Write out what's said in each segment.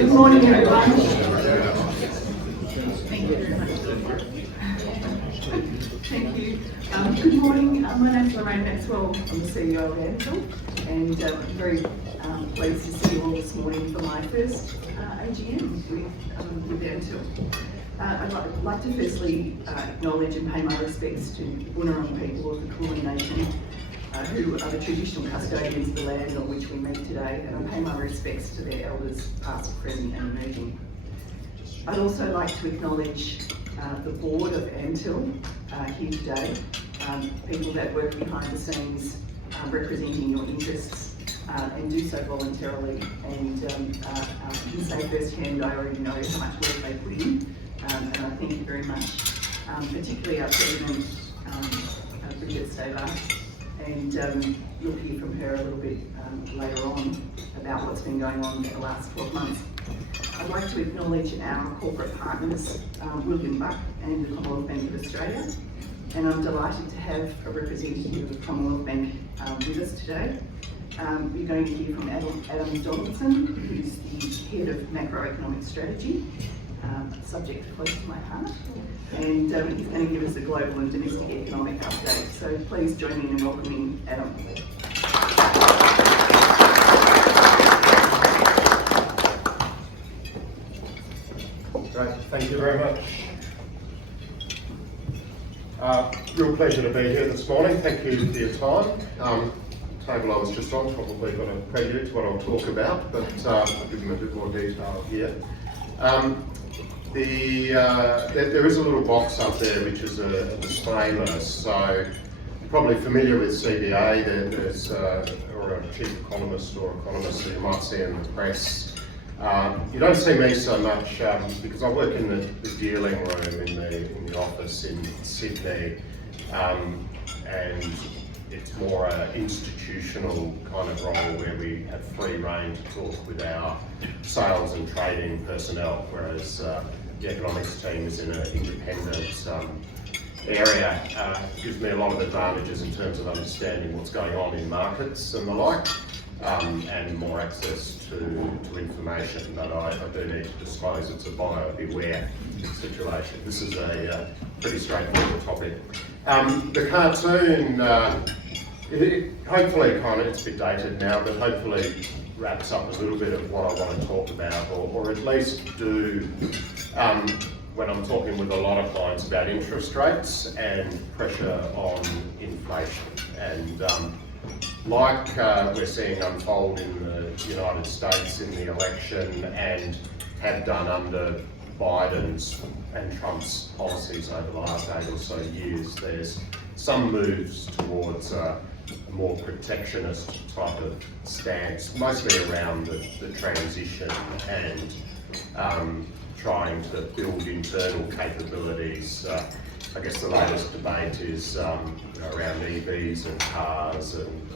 Good morning, everyone. Thank you. Good morning. My name's Lorraine Maxwell. I'm the CEO of Amtil, and I'm very pleased to see you all this morning for my first AGM with Amtil. I'd like to firstly acknowledge and pay my respects to Bunurong people of the Kulin Nation, who are the traditional custodians of the land on which we meet today, and I pay my respects to their elders, past, present and emerging. I'd also like to acknowledge the board of Amtil here today, people that work behind the scenes representing your interests and do so voluntarily, and you can say firsthand I already know how much work they put in, and I thank you very much, particularly our President, Riversdale. And you'll hear from her a little bit later on about what's been going on for the last 12 months. I'd like to acknowledge our corporate partners, William Buck and the Commonwealth Bank of Australia, and I'm delighted to have a representative of the Commonwealth Bank with us today. We're going to hear from Adam Donaldson, who's the head of Macroeconomic Strategy, subject close to my heart, and he's going to give us a global and domestic economic update. So please join me in welcoming Adam. Great, thank you very much. Real pleasure to be here this morning. Thank you for your time. The table I was just on probably got a preview to what I'll talk about, but I'll give them a bit more detail here. There is a little box up there which is a disclaimer, so you're probably familiar with CBA. There's or a chief economist or economist that you might see in the press. You don't see me so much because I work in the dealing room in the office in Sydney, and it's more an institutional kind of role where we have free rein to talk with our sales and trading personnel, whereas the economics team is in an independent area. It gives me a lot of advantages in terms of understanding what's going on in markets and the like, and more access to information. But I do need to disclose it's a buyer beware situation. This is a pretty straightforward topic. The cartoon, hopefully it's a bit dated now, but hopefully wraps up a little bit of what I want to talk about, or at least do when I'm talking with a lot of clients about interest rates and pressure on inflation. And like we're seeing unfold in the United States in the election and have done under Biden's and Trump's policies over the last 8 or so years, there's some moves towards a more protectionist type of stance, mostly around the transition and trying to build internal capabilities. I guess the latest debate is around EVs and cars and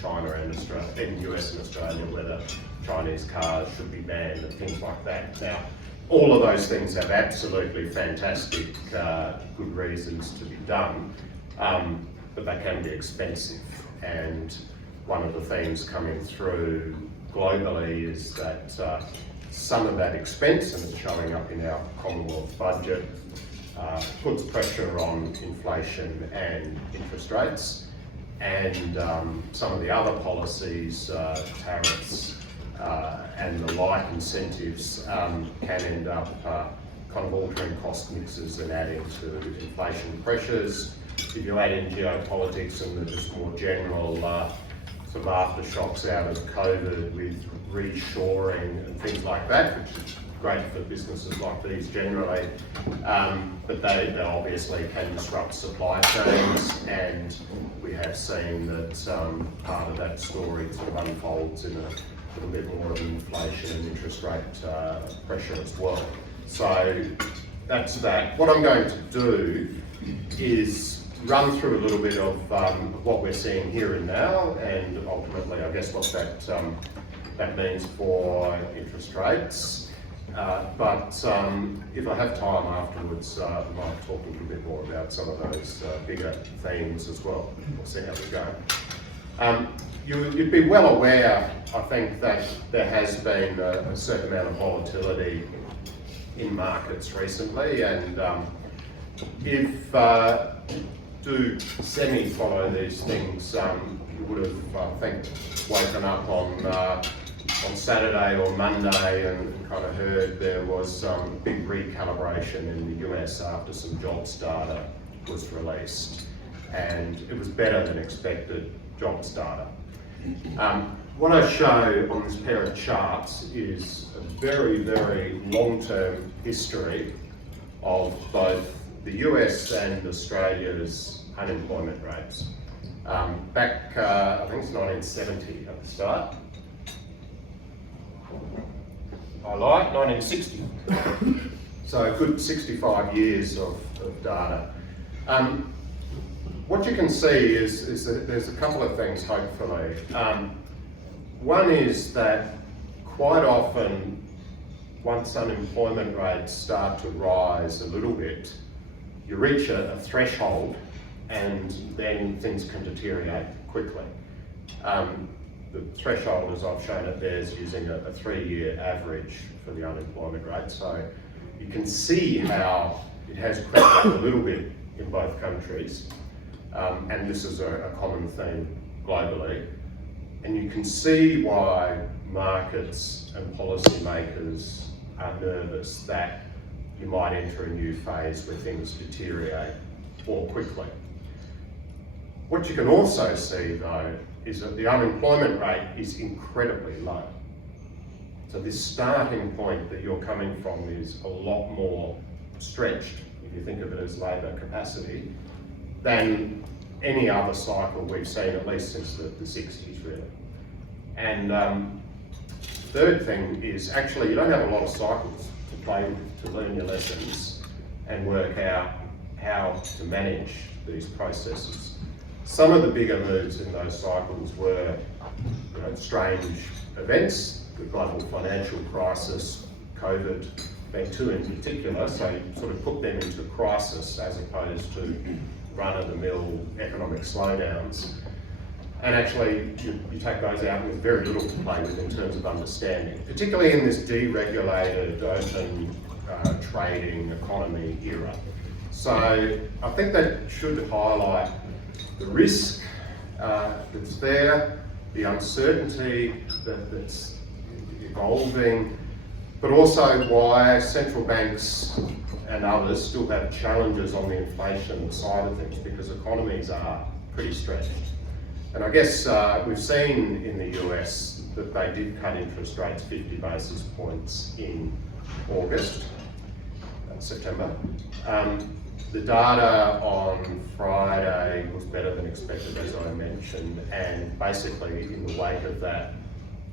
China and Australia, in US and Australia, whether Chinese cars should be banned and things like that. Now, all of those things have absolutely fantastic good reasons to be done, but they can be expensive. And one of the themes coming through globally is that some of that expense, and it's showing up in our Commonwealth budget, puts pressure on inflation and interest rates, and some of the other policies, tariffs and the like incentives can end up kind of altering cost mixes and adding to inflation pressures. If you add in geopolitics and the just more general sort of aftershocks out of COVID with reshoring and things like that, which is great for businesses like these generally, but they obviously can disrupt supply chains, and we have seen that part of that story sort of unfolds in a little bit more of inflation and interest rate pressure as well. So that's that. What I'm going to do is run through a little bit of what we're seeing here and now, and ultimately I guess what that means for interest rates. But if I have time afterwards, I might talk a little bit more about some of those bigger themes as well. We'll see how we go. you'd be well aware, I think, that there has been a certain amount of volatility in markets recently, and if do semi-follow these things, you would have, I think, woken up on Saturday or Monday and kind of heard there was some big recalibration in the US after some jobs data was released, and it was better than expected jobs data. What I show on this pair of charts is a very, very long-term history of both the US and Australia's unemployment rates. Back, I think it's 1970 at the start. I lied, 1960. So a good 65 years of data. What you can see is that there's a couple of things, hopefully. One is that quite often, once unemployment rates start to rise a little bit, you reach a threshold and then things can deteriorate quickly. The threshold, as I've shown it there, is using a 3-year average for the unemployment rate. So you can see how it has crept up a little bit in both countries. And this is a common theme globally. And you can see why markets and policymakers are nervous that you might enter a new phase where things deteriorate more quickly. What you can also see, though, is that the unemployment rate is incredibly low. So this starting point that you're coming from is a lot more stretched, if you think of it as labour capacity, than any other cycle we've seen, at least since the 60s, really. And third thing is, actually, you don't have a lot of cycles to play with, to learn your lessons and work out how to manage these processes. Some of the bigger moves in those cycles were, strange events, the global financial crisis, COVID, being two in particular, so you sort of put them into crisis as opposed to run-of-the-mill economic slowdowns. And actually, you take those out and there's very little to play with in terms of understanding, particularly in this deregulated, open trading economy era. So I think that should highlight the risk that's there, the uncertainty that's evolving, but also why central banks and others still have challenges on the inflation side of things, because economies are pretty stretched. And I guess we've seen in the US that they did cut interest rates 50 basis points in August, September. The data on Friday was better than expected, as I mentioned, and basically in the wake of that,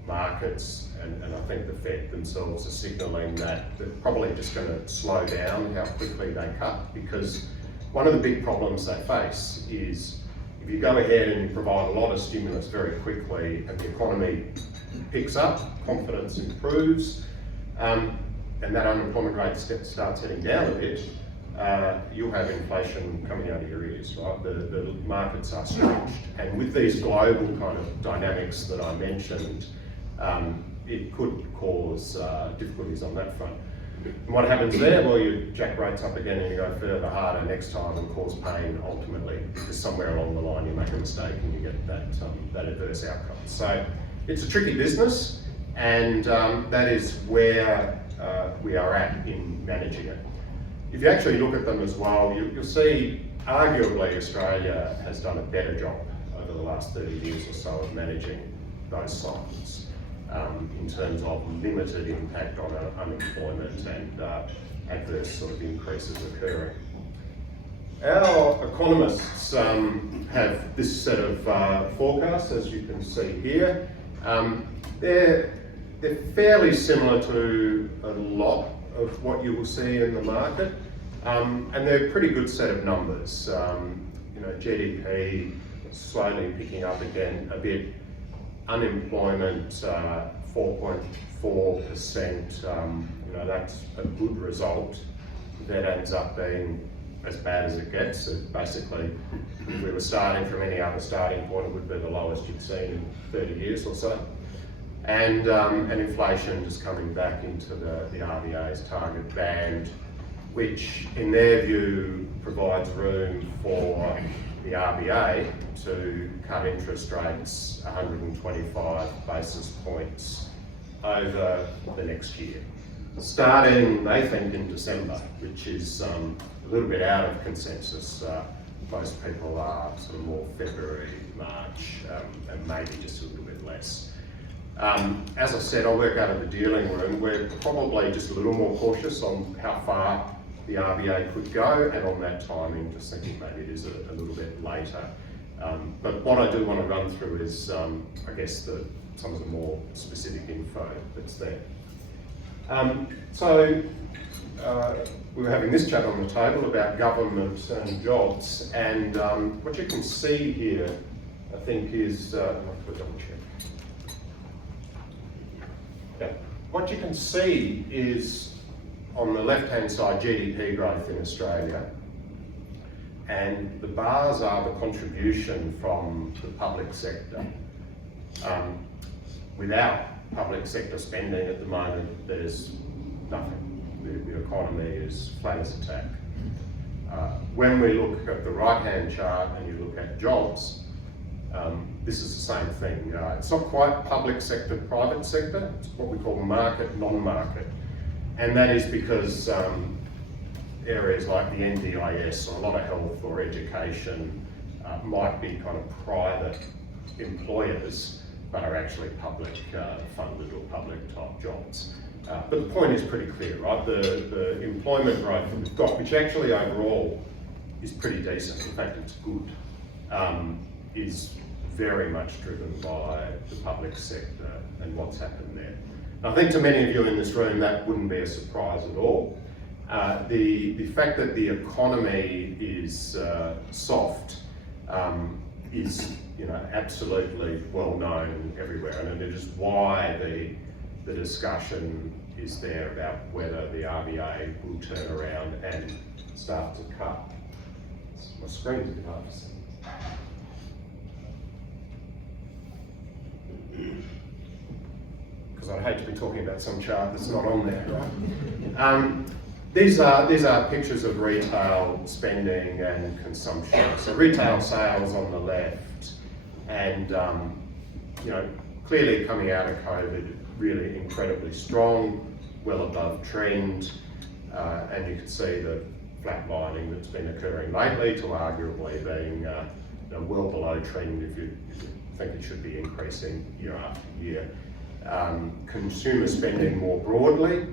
markets and I think the Fed themselves are signalling that they're probably just going to slow down how quickly they cut, because one of the big problems they face is if you go ahead and you provide a lot of stimulus very quickly and the economy picks up, confidence improves, and that unemployment rate starts heading down a bit, you'll have inflation coming out of your ears, right? The markets are stretched, and with these global kind of dynamics that I mentioned, it could cause difficulties on that front. And what happens there? Well, you jack rates up again and you go further harder next time and cause pain ultimately, because somewhere along the line you make a mistake and you get that adverse outcome. So it's a tricky business, and that is where we are at in managing it. If you actually look at them as well, you'll see arguably Australia has done a better job over the last 30 years or so of managing those cycles in terms of limited impact on unemployment and adverse sort of increases occurring. Our economists have this set of forecasts, as you can see here. They're fairly similar to a lot of what you will see in the market, and they're a pretty good set of numbers. GDP slowly picking up again a bit, unemployment 4.4%. That's a good result. That ends up being as bad as it gets. Basically, if we were starting from any other starting point, it would be the lowest you'd seen in 30 years or so. And inflation just coming back into the RBA's target band, which in their view provides room for the RBA to cut interest rates 125 basis points over the next year. Starting, they think, in December, which is a little bit out of consensus. Most people are sort of more February, March, and maybe just a little bit less. As I said, I work out of the dealing room. We're probably just a little more cautious on how far the RBA could go, and on that timing, just thinking maybe it is a little bit later. But what I do want to run through is, I guess, some of the more specific info that's there. We were having this chat on the table about government and jobs, and what you can see here, I think, is what you can see is on the left-hand side GDP growth in Australia, and the bars are the contribution from the public sector. Without public sector spending at the moment, there's nothing. The economy is flat as a tack. When we look at the right-hand chart and you look at jobs, this is the same thing. It's not quite public sector, private sector. It's what we call market, non-market. And that is because areas like the NDIS or a lot of health or education might be kind of private employers, but are actually public funded or public type jobs. But the point is pretty clear, right? The employment growth that we've got, which actually overall is pretty decent, in fact it's good, is very much driven by the public sector and what's happened there. I think to many of you in this room that wouldn't be a surprise at all. The fact that the economy is soft is absolutely well known everywhere, and it is why the discussion is there about whether the RBA will turn around and start to cut. My screen's a bit hard to see. Because I'd hate to be talking about some chart that's not on there, right? These are pictures of retail spending and consumption. So retail sales on the left, and clearly coming out of COVID, really incredibly strong, well above trend, and you can see the flatlining that's been occurring lately to arguably being well below trend if you think it should be increasing year after year. Consumer spending more broadly,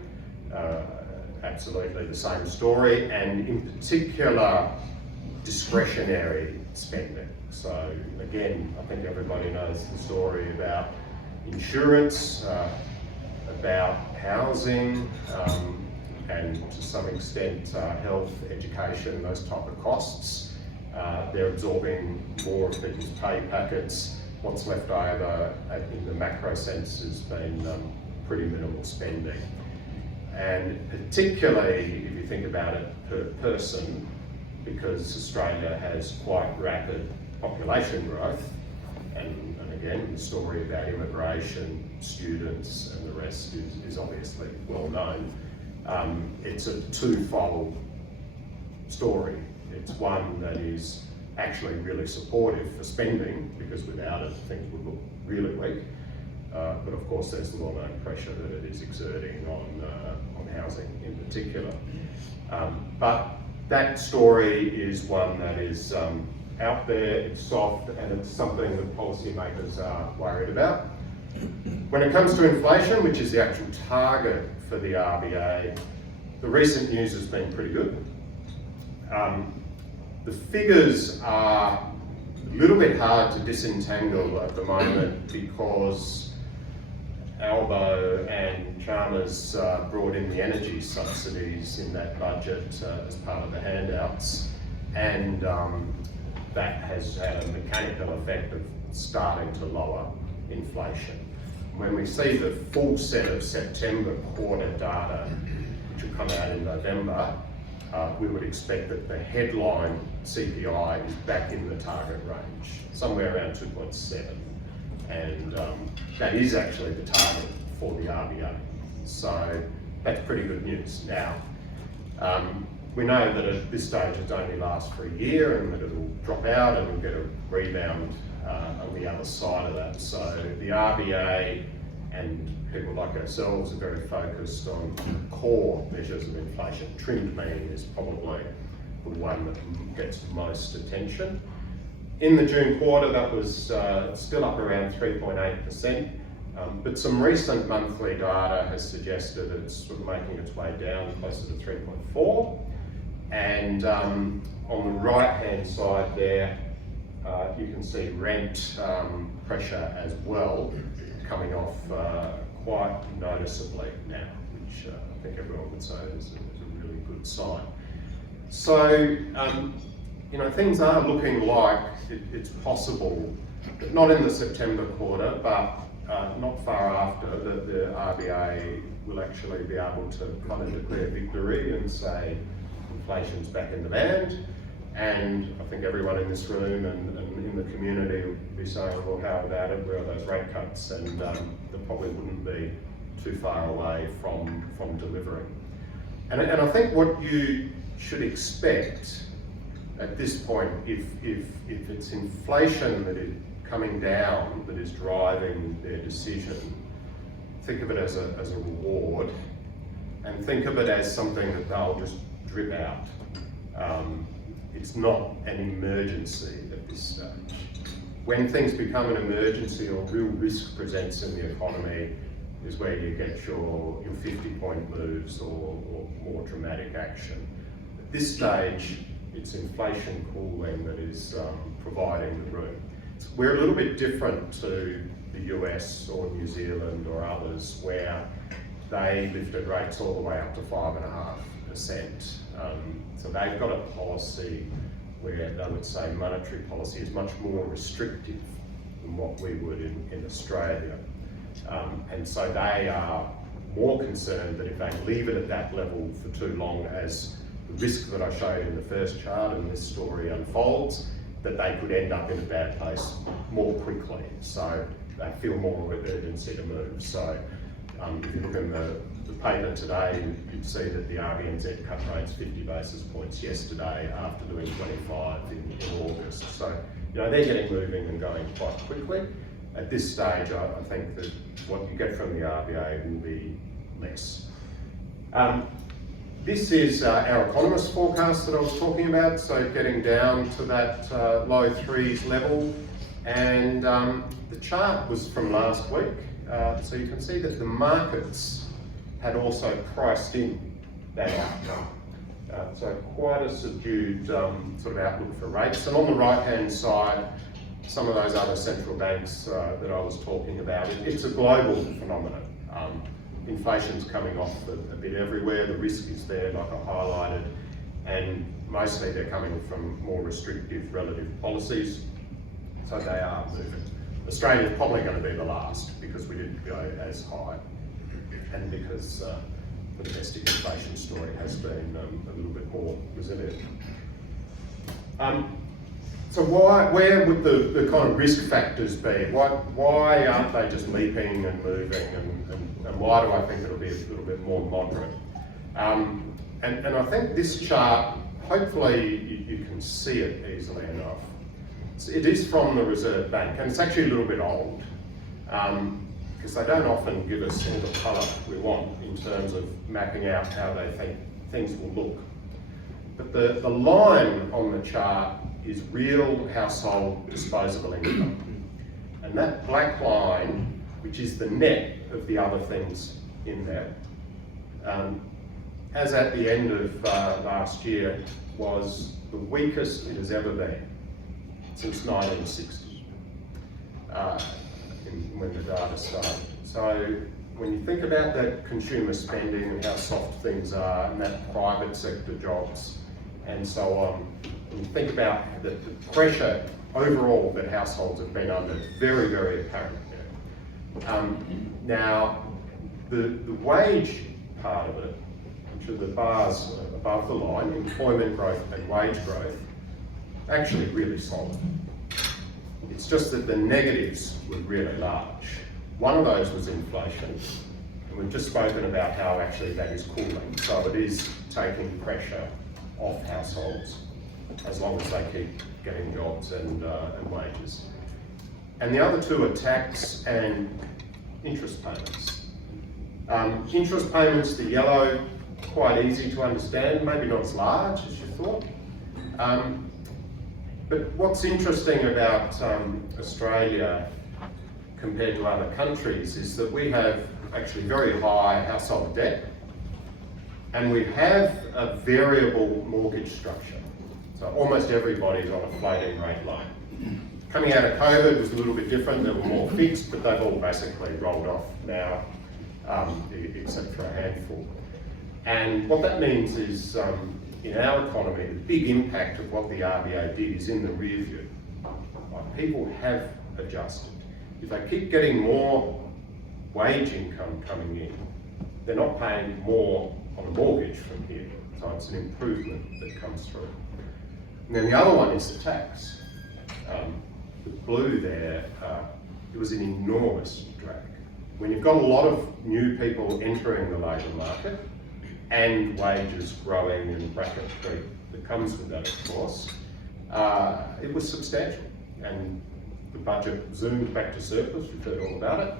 absolutely the same story, and in particular discretionary spending. So again, I think everybody knows the story about insurance, about housing, and to some extent health, education, those type of costs. They're absorbing more of people's pay packets. What's left over in the macro sense has been pretty minimal spending. And particularly if you think about it per person, because Australia has quite rapid population growth, and again, the story about immigration, students and the rest is obviously well known. It's a twofold story. It's one that is actually really supportive for spending, because without it things would look really weak. But of course there's the well-known pressure that it is exerting on housing in particular. But that story is one that is out there, it's soft, and it's something that policymakers are worried about. When it comes to inflation, which is the actual target for the RBA, the recent news has been pretty good. The figures are a little bit hard to disentangle at the moment because Albo and Chalmers brought in the energy subsidies in that budget as part of the handouts, and that has had a mechanical effect of starting to lower inflation. When we see the full set of September quarter data, which will come out in November, we would expect that the headline CPI is back in the target range, somewhere around 2.7. And that is actually the target for the RBA. So that's pretty good news. Now, we know that at this stage it only lasts for a year and that it'll drop out and we'll get a rebound on the other side of that. So the RBA and people like ourselves are very focused on core measures of inflation. Trimmed mean is probably the one that gets most attention. In the June quarter, that was still up around 3.8%, but some recent monthly data has suggested it's sort of making its way down closer to 3.4. And on the right-hand side there, you can see rent pressure as well coming off quite noticeably now, which I think everyone would say is a really good sign. So, you know, things are looking like it's possible, not in the September quarter, but not far after, that the RBA will actually be able to kind of declare victory and say inflation's back in the band. And I think everyone in this room and in the community will be saying, well, how about it? Where are those rate cuts? And they probably wouldn't be too far away from delivering. And I think what you should expect at this point, if it's inflation that is coming down that is driving their decision, think of it as a reward, and think of it as something that they'll just drip out. It's not an emergency at this stage. When things become an emergency or real risk presents in the economy is where you get your 50-point moves or more dramatic action. At this stage, it's inflation cooling that is providing the room. We're a little bit different to the US or New Zealand or others where they lifted rates all the way up to 5.5%. So they've got a policy where they would say monetary policy is much more restrictive than what we would in Australia. And so they are more concerned that if they leave it at that level for too long, as the risk that I showed in the first chart and this story unfolds, that they could end up in a bad place more quickly. So they feel more of an urgency to move. So if you look in the paper today, you'd see that the RBNZ cut rates 50 basis points yesterday after doing 25 in August. So, you know, they're getting moving and going quite quickly. At this stage, I think that what you get from the RBA will be less. This is our economist forecast that I was talking about, so getting down to that low threes level. And the chart was from last week, so you can see that the markets had also priced in that outcome. So quite a subdued sort of outlook for rates. And on the right-hand side, some of those other central banks that I was talking about, it's a global phenomenon. Inflation's coming off a bit everywhere, the risk is there, like I highlighted, and mostly they're coming from more restrictive relative policies, so they are moving. Australia's probably going to be the last because we didn't go as high, and because the domestic inflation story has been a little bit more resilient. So where would the kind of risk factors be? Why aren't they just leaping and moving, and why do I think it'll be a little bit more moderate? And I think this chart, hopefully you can see it easily enough. It is from the Reserve Bank, and it's actually a little bit old, because they don't often give us all the colour we want in terms of mapping out how they think things will look. But the line on the chart is real household disposable income. And that black line, which is the net of the other things in there, as at the end of last year, was the weakest it has ever been since 1960, when the data started. So when you think about that consumer spending and how soft things are, and that private sector jobs, and so on, when you think about the pressure overall that households have been under, very, very apparent. Now, the wage part of it which are the bars above the line, employment growth and wage growth, actually really solid. It's just that the negatives were really large. One of those was inflation, and we've just spoken about how actually that is cooling. So it is taking pressure off households as long as they keep getting jobs and wages. And the other two are tax and interest payments. Interest payments, the yellow, quite easy to understand, maybe not as large as you thought. But what's interesting about Australia compared to other countries is that we have actually very high household debt, and we have a variable mortgage structure. So almost everybody's on a floating rate loan. Coming out of COVID was a little bit different, they were more fixed, but they've all basically rolled off now, except for a handful. And what that means is, in our economy, the big impact of what the RBA did is in the rear view. Like, people have adjusted. If they keep getting more wage income coming in, they're not paying more on a mortgage from here. So it's an improvement that comes through. And then the other one is the tax. The blue there, it was an enormous drag. When you've got a lot of new people entering the labour market and wages growing and bracket creep that comes with that, of course, it was substantial. And the budget zoomed back to surplus, we've heard all about it.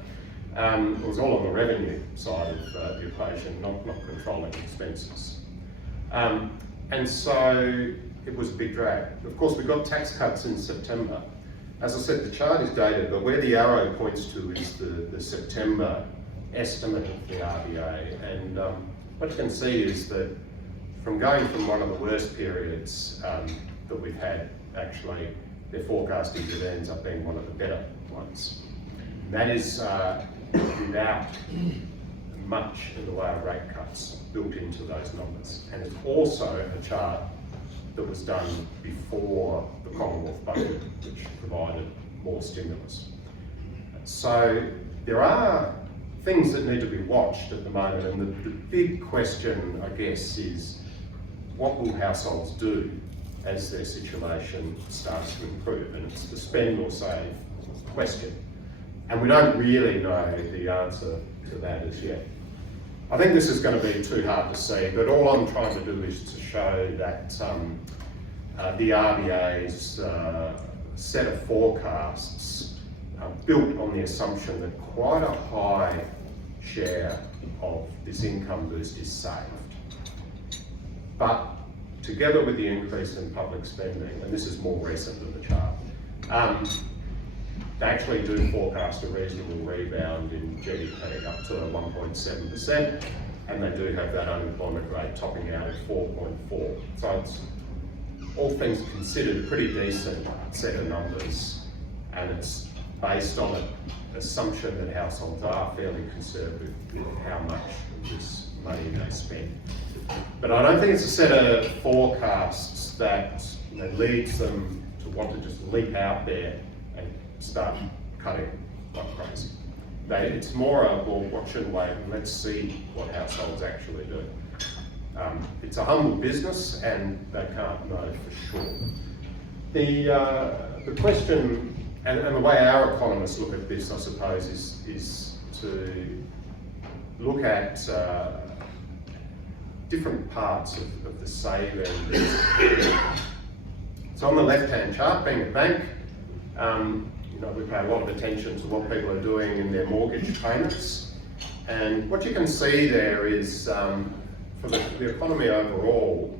It was all on the revenue side of the equation, not controlling expenses. And so it was a big drag. Of course, we got tax cuts in September. As I said, the chart is dated, but where the arrow points to is the September estimate of the RBA. And what you can see is that from going from one of the worst periods that we've had, actually, they're forecasting that it ends up being one of the better ones. And that is without much in the way of rate cuts built into those numbers. And it's also a chart that was done before the Commonwealth budget, which provided more stimulus. So there are things that need to be watched at the moment, and the big question, I guess, is what will households do as their situation starts to improve? And it's the spend or save question. And we don't really know the answer to that as yet. I think this is going to be too hard to see, but all I'm trying to do is to show that the RBA's set of forecasts built on the assumption that quite a high share of this income boost is saved. But together with the increase in public spending, and this is more recent than the chart, they actually do forecast a reasonable rebound in GDP up to 1.7%, and they do have that unemployment rate topping out at 4.4. So it's, all things considered, a pretty decent set of numbers, and it's based on an assumption that households are fairly conservative with how much of this money they spend. But I don't think it's a set of forecasts that leads them to want to just leap out there and start cutting like crazy. It's more a, well, watch and wait, and let's see what households actually do. It's a humble business, and they can't know for sure. The question, and the way our economists look at this, I suppose, is to look at different parts of the saving. So on the left-hand chart, being a bank, we pay a lot of attention to what people are doing in their mortgage payments. And what you can see there is, for the economy overall,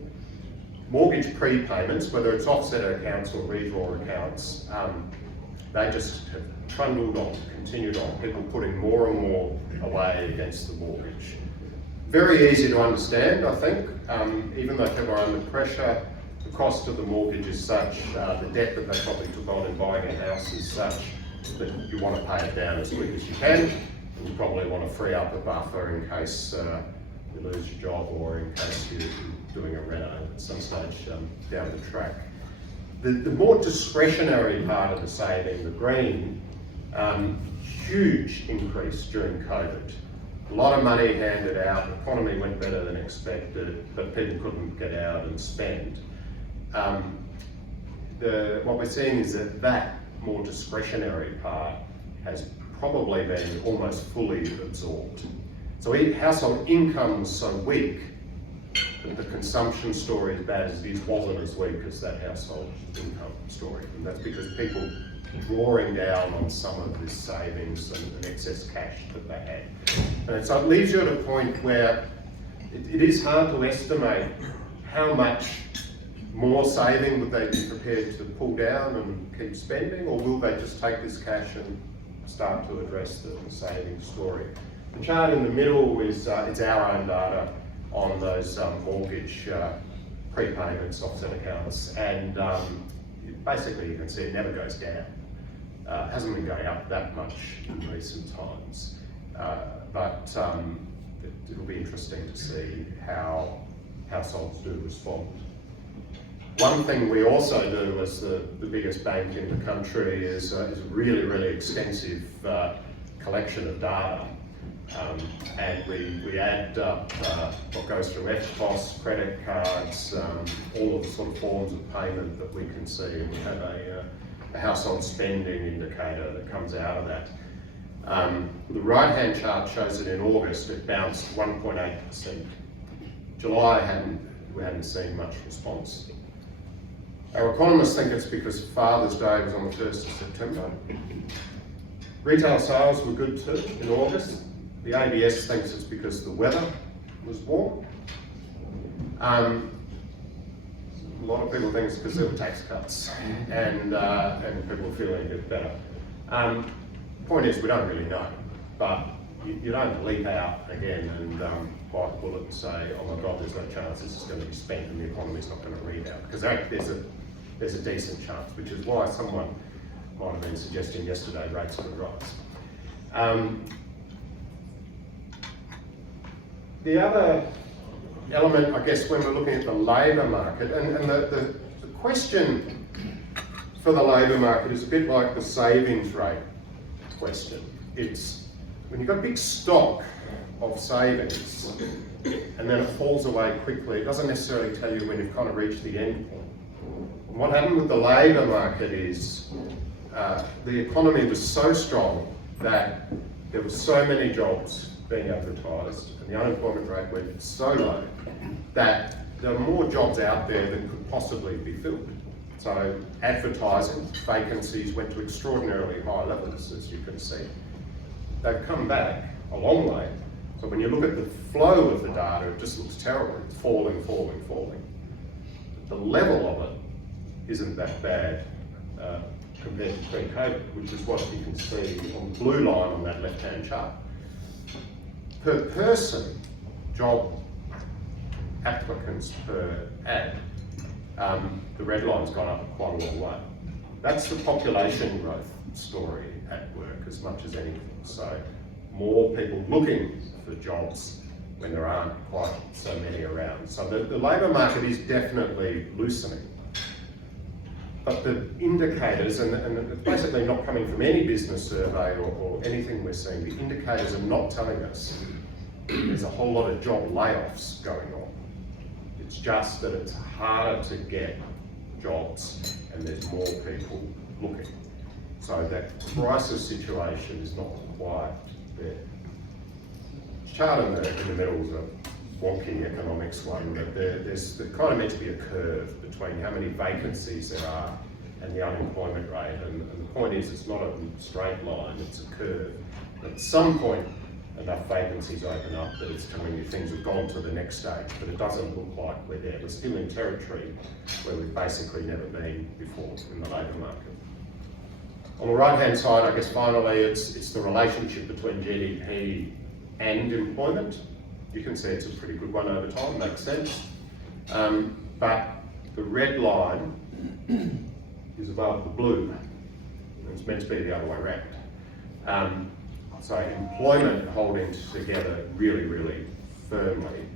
mortgage prepayments, whether it's offset accounts or redraw accounts, they just have trundled on, continued on, people putting more and more away against the mortgage. Very easy to understand, I think. Even though people are under pressure, the cost of the mortgage is such, the debt that they probably took on in buying a house is such that you want to pay it down as quick as you can. And you probably want to free up a buffer in case you lose your job, or in case you're doing a reno at some stage down the track. The more discretionary part of the saving, the green, huge increase during COVID. A lot of money handed out, the economy went better than expected, but people couldn't get out and spend. What we're seeing is that more discretionary part has probably been almost fully absorbed. So household income's so weak that the consumption story, as bad as it is, wasn't as weak as that household income story. And that's because people drawing down on some of this savings and excess cash that they had. And so it leaves you at a point where it is hard to estimate how much more saving would they be prepared to pull down and keep spending, or will they just take this cash and start to address the saving story. The chart in the middle is it's our own data on those mortgage prepayments, offset accounts, and basically you can see it never goes down. It hasn't been going up that much in recent times, but it'll be interesting to see how households do respond. One thing we also do as the biggest bank in the country is a really, really extensive collection of data. And we add up what goes through FPOS, credit cards, all of the sort of forms of payment that we can see. And we have a household spending indicator that comes out of that. The right-hand chart shows that in August it bounced 1.8%. July we hadn't seen much response. Our economists think it's because Father's Day was on the 1st of September. Retail sales were good too in August. The ABS thinks it's because the weather was warm. A lot of people think it's because there were tax cuts and people were feeling a bit better. Point is, we don't really know, but you don't leap out again and bite a bullet and say, oh my God, there's no chance this is going to be spent and the economy's not going to rebound. Because there's a decent chance, which is why someone might have been suggesting yesterday rates could rise. The other element, I guess, when we're looking at the labour market, and the question for the labour market is a bit like the savings rate question. It's when you've got a big stock of savings and then it falls away quickly, it doesn't necessarily tell you when you've kind of reached the end point. And what happened with the labour market is the economy was so strong that there were so many jobs being advertised and the unemployment rate went so low that there are more jobs out there than could possibly be filled. So advertising vacancies went to extraordinarily high levels, as you can see. They've come back a long way. So when you look at the flow of the data, it just looks terrible. It's falling, falling, falling. The level of it isn't that bad compared to pre-COVID, which is what you can see on the blue line on that left-hand chart. Per person, job applicants per ad, the red line's gone up quite a long way. That's the population growth story at work as much as anything. So more people looking for jobs when there aren't quite so many around. So the labour market is definitely loosening. But the indicators, and it's basically not coming from any business survey or anything we're seeing, the indicators are not telling us there's a whole lot of job layoffs going on. It's just that it's harder to get jobs and there's more people looking. So that crisis situation is not quite there. The chart in the middle is a wonky economics one, but there's kind of meant to be a curve between how many vacancies there are and the unemployment rate. And the point is, it's not a straight line, it's a curve. At some point, enough vacancies open up that it's telling you things have gone to the next stage, but it doesn't look like we're there. We're still in territory where we've basically never been before in the labour market. On the right-hand side, I guess finally, it's the relationship between GDP and employment. You can see it's a pretty good one over time, makes sense. But the red line is above the blue, and it's meant to be the other way around. So employment holding together really, really firmly.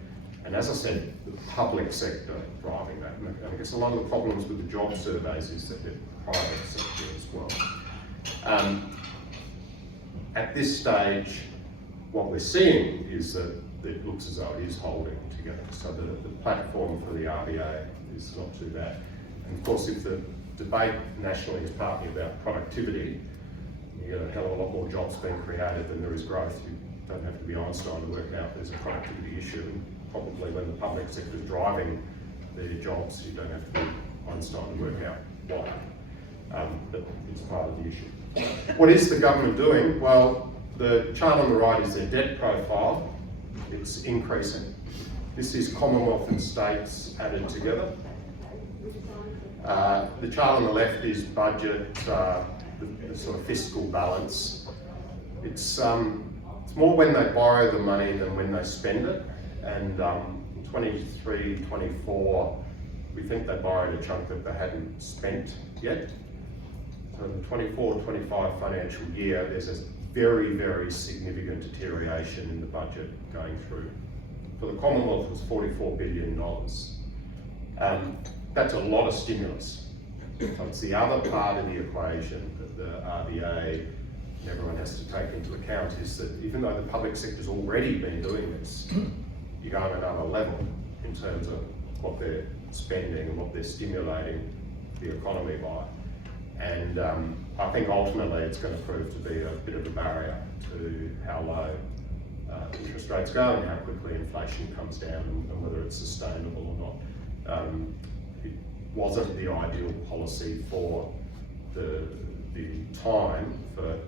And as I said, the public sector driving that. And I guess a lot of the problems with the job surveys is that the private sector as well. At this stage, what we're seeing is that it looks as though it is holding together. So the platform for the RBA is not too bad. And of course, if the debate nationally is partly about productivity, you get a hell of a lot more jobs being created than there is growth. You don't have to be Einstein to work out there's a productivity issue. And probably when the public sector is driving their jobs, you don't have to be Einstein to work out why. But it's part of the issue. What is the government doing? Well, the chart on the right is their debt profile. It's increasing. This is Commonwealth and states added together. The chart on the left is budget, the sort of fiscal balance. It's more when they borrow the money than when they spend it. And in 23, 24, we think they borrowed a chunk that they hadn't spent yet. So in the 24-25 financial year, there's a very, very significant deterioration in the budget going through. For the Commonwealth, it was $44 billion. That's a lot of stimulus. So it's the other part of the equation that the RBA and everyone has to take into account, is that even though the public sector's already been doing this, you go on another level in terms of what they're spending and what they're stimulating the economy by. And I think ultimately it's going to prove to be a bit of a barrier to how low interest rates go and how quickly inflation comes down and whether it's sustainable or not. It wasn't the ideal policy for the time for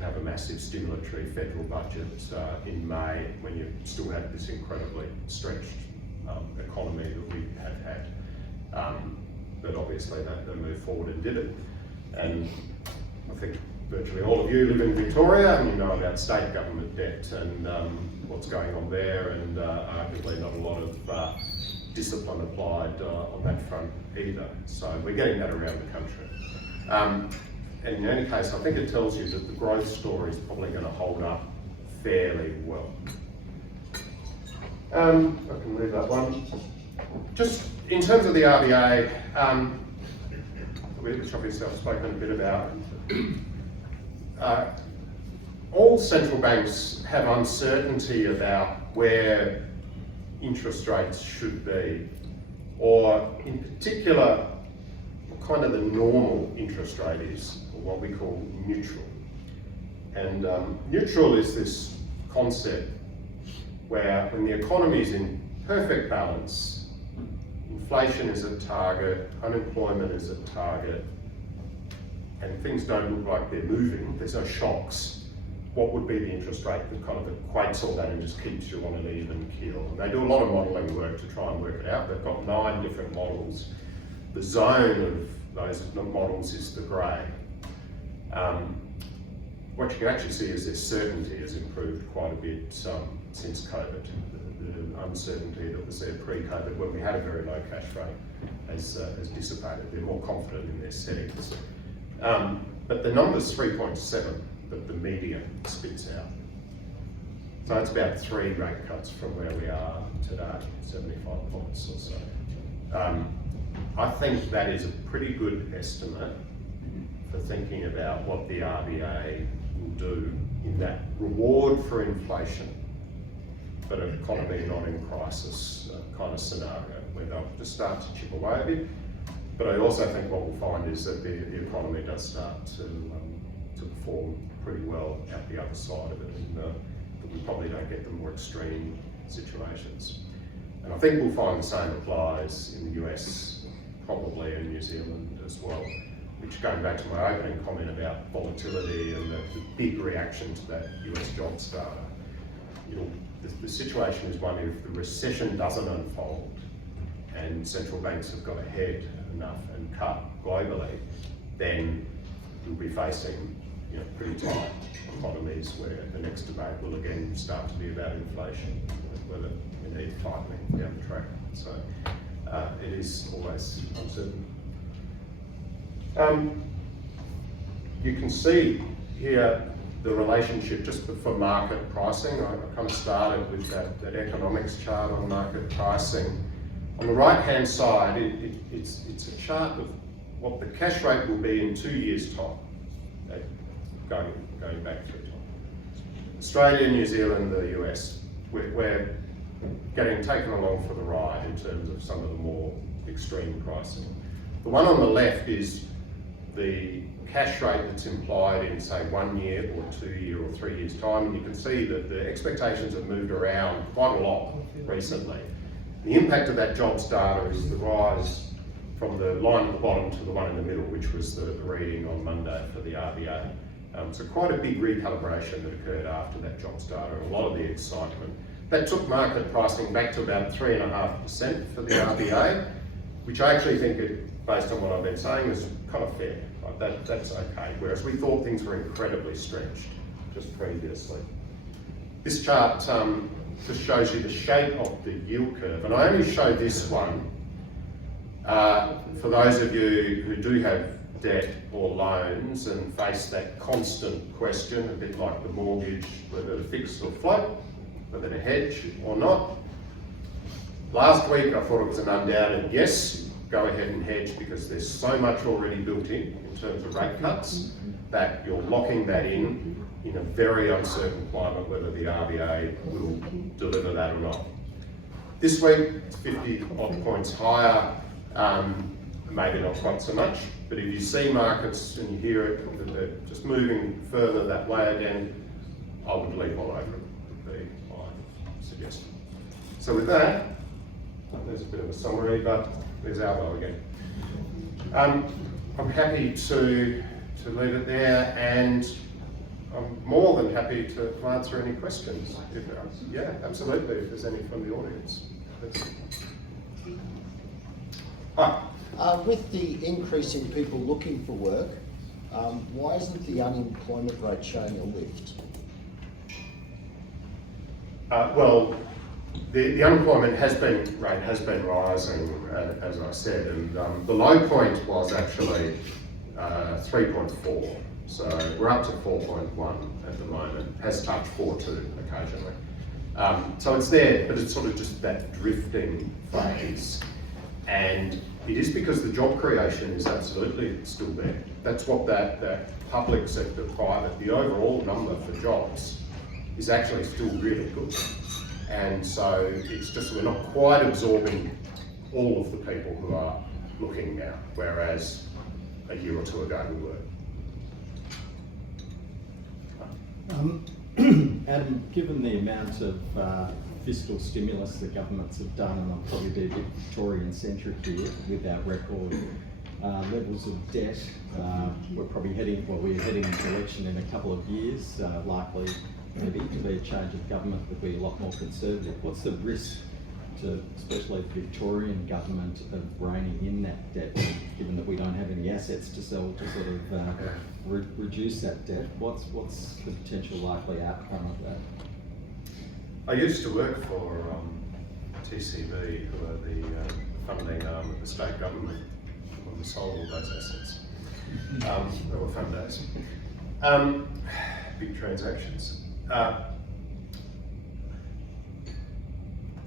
have a massive stimulatory federal budget in May when you still have this incredibly stretched economy that we have had. But obviously they moved forward and did it. And I think virtually all of you live in Victoria and you know about state government debt and what's going on there, and arguably not a lot of discipline applied on that front either. So we're getting that around the country. And in any case, I think it tells you that the growth story is probably going to hold up fairly well. I can leave that one. Just in terms of the RBA, which obviously I've spoken a bit about, all central banks have uncertainty about where interest rates should be, or in particular, what kind of the normal interest rate is, or what we call neutral. And neutral is this concept where when the economy is in perfect balance, inflation is at target, unemployment is at target, and things don't look like they're moving, there's no shocks, what would be the interest rate that kind of equates all that and just keeps you on an even keel? And they do a lot of modelling work to try and work it out. They've got 9 different models. The zone of those models is the grey. What you can actually see is their certainty has improved quite a bit since COVID. The uncertainty that was there pre-COVID, when we had a very low cash rate, has dissipated. They're more confident in their settings. But the number's 3.7 that the median spits out. So it's about 3 rate cuts from where we are today, 75 points or so. I think that is a pretty good estimate for thinking about what the RBA will do in that reward for inflation, but an economy not in crisis kind of scenario, where they'll just start to chip away a bit. But I also think what we'll find is that the economy does start to perform pretty well out the other side of it, and that we probably don't get the more extreme situations. And I think we'll find the same applies in the US, probably in New Zealand as well, which, going back to my opening comment about volatility and the big reaction to that US jobs data, the situation is one, if the recession doesn't unfold and central banks have got ahead enough and cut globally, then we'll be facing pretty tight economies where the next debate will again start to be about inflation, whether we need tightening down the track. So it is always uncertain. You can see here the relationship just for market pricing. I kind of started with that economics chart on market pricing. On the right-hand side, it's a chart of what the cash rate will be in 2 years' time, going back through time. Australia, New Zealand, the US, we're getting taken along for the ride in terms of some of the more extreme pricing. The one on the left is the cash rate that's implied in, say, 1 year or 2 year or 3 years time, and you can see that the expectations have moved around quite a lot recently. The impact of that jobs data is the rise from the line at the bottom to the one in the middle, which was the reading on Monday for the RBA. So quite a big recalibration that occurred after that jobs data, and a lot of the excitement. That took market pricing back to about 3.5% for the RBA, which I actually think, based on what I've been saying, is kind of fair. Like that's okay, whereas we thought things were incredibly stretched just previously. This chart just shows you the shape of the yield curve, and I only show this one for those of you who do have debt or loans and face that constant question, a bit like the mortgage, whether to fix or float, whether to hedge or not. Last week I thought it was an undoubted yes, go ahead and hedge, because there's so much already built in terms of rate cuts that you're locking that in a very uncertain climate whether the RBA will deliver that or not. This week it's 50 odd points higher, maybe not quite so much, but if you see markets and you hear it, that they're just moving further that way again, I would leave all over it, would be my suggestion. So with that, there's a bit of a summary, but there's Albo again. I'm happy to leave it there, and I'm more than happy to answer any questions. Yeah, absolutely, if there's any from the audience. Hi. With the increase in people looking for work, why isn't the unemployment rate showing a lift? Well, the unemployment rate has been rising, as I said, and the low point was actually 3.4. So we're up to 4.1 at the moment. Has touched 4.2 occasionally. So it's there, but it's sort of just that drifting phase. And it is because the job creation is absolutely still there. That's what that public sector, private, the overall number for jobs is actually still really good. And so it's just, we're not quite absorbing all of the people who are looking now, whereas a year or two ago we were. Adam, given the amount of fiscal stimulus that governments have done, and I'll probably be a bit Victorian-centric here with our record levels of debt, we're heading into election in a couple of years, likely maybe to be a change of government that will be a lot more conservative. What's the risk to, especially the Victorian government, of reining in that debt, given that we don't have any assets to sell to sort of reduce that debt? What's the potential likely outcome of that? I used to work for TCB, who are the funding arm of the state government when we sold all those assets. They were fun days. Big transactions.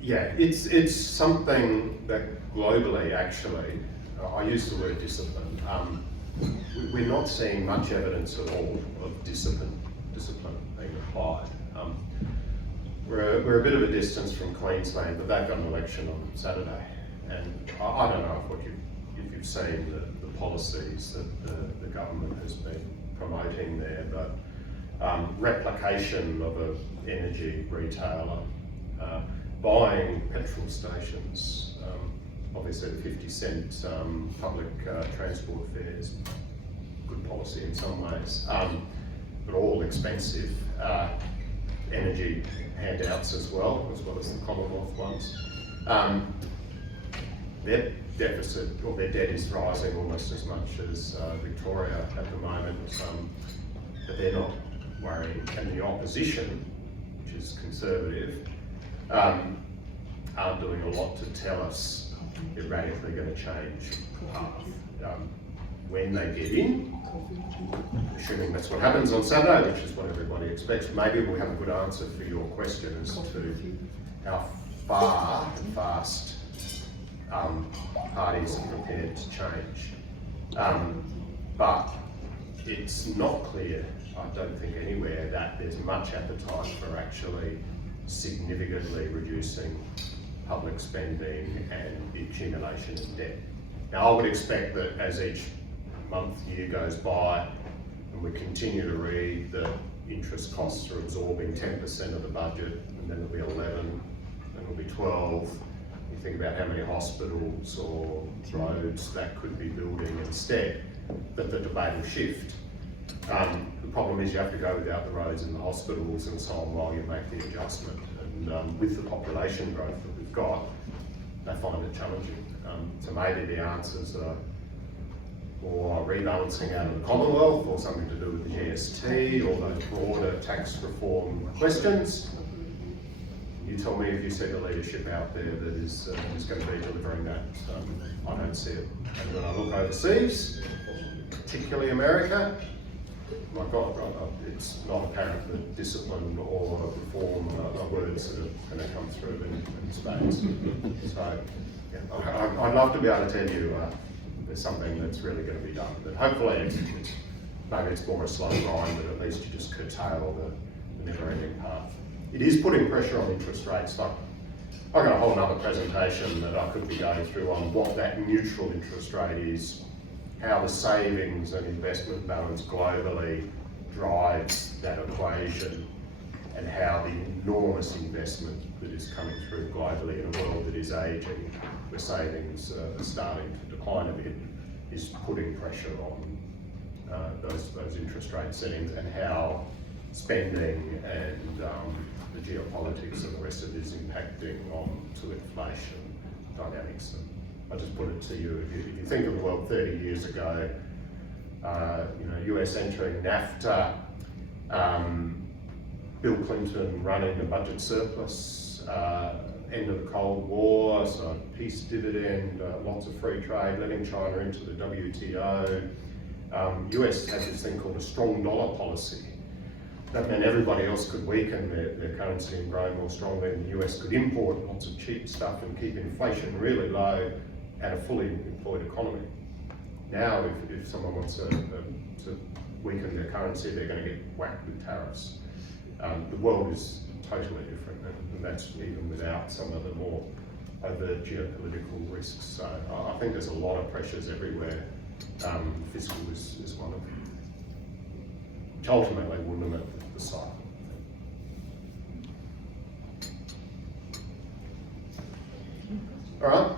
Yeah, it's something that globally, actually, I use the word discipline. We're not seeing much evidence at all of discipline being applied. We're a bit of a distance from Queensland, but they've got an election on Saturday, and I don't know if you've seen the policies that the government has been promoting there, but replication of an energy retailer, buying petrol stations, obviously the 50-cent public transport fares, good policy in some ways, but all expensive. Energy handouts as well as the Commonwealth ones. Their deficit, or their debt, is rising almost as much as Victoria at the moment, but they're not worrying. And the opposition, which is conservative, aren't doing a lot to tell us they're radically going to change path. When they get in, assuming that's what happens on Saturday, which is what everybody expects, maybe we'll have a good answer for your question as to how far and fast parties are prepared to change. But it's not clear, I don't think anywhere, that there's much appetite for actually significantly reducing public spending and the accumulation of debt. Now, I would expect that as each month, year goes by, and we continue to read that interest costs are absorbing 10% of the budget, and then it'll be 11, then it'll be 12. You think about how many hospitals or roads that could be building instead, that the debate will shift. The problem is you have to go without the roads and the hospitals and so on while you make the adjustment. And with the population growth that we've got, they find it challenging. So maybe the answers are or rebalancing out of the Commonwealth, or something to do with the GST, or those broader tax reform questions. You tell me if you see the leadership out there that is going to be delivering that. I don't see it. And when I look overseas, particularly America, my God, it's not apparent that discipline or reform are words that are going to come through in spades. So, yeah, I'd love to be able to tell you there's something that's really going to be done, but hopefully maybe it's more a slow grind, but at least you just curtail the never-ending path. It is putting pressure on interest rates. I've got a whole other presentation that I could be going through on what that neutral interest rate is, how the savings and investment balance globally drives that equation, and how the enormous investment that is coming through globally in a world that is aging, where savings are starting to decline a bit, is putting pressure on those interest rate settings, and how spending and the geopolitics and the rest of it is impacting on to inflation dynamics. And I just put it to you, if you think of the world 30 years ago, US entering NAFTA, Bill Clinton running a budget surplus, end of the Cold War, so peace dividend, lots of free trade, letting China into the WTO. US had this thing called a strong dollar policy. That meant everybody else could weaken their currency and grow more strongly, and the US could import lots of cheap stuff and keep inflation really low and a fully employed economy. Now, if someone wants to weaken their currency, they're going to get whacked with tariffs. The world is totally different, and that's even without some of the more overt geopolitical risks. So I think there's a lot of pressures everywhere. Fiscal is one of them, which ultimately will limit the cycle. All right.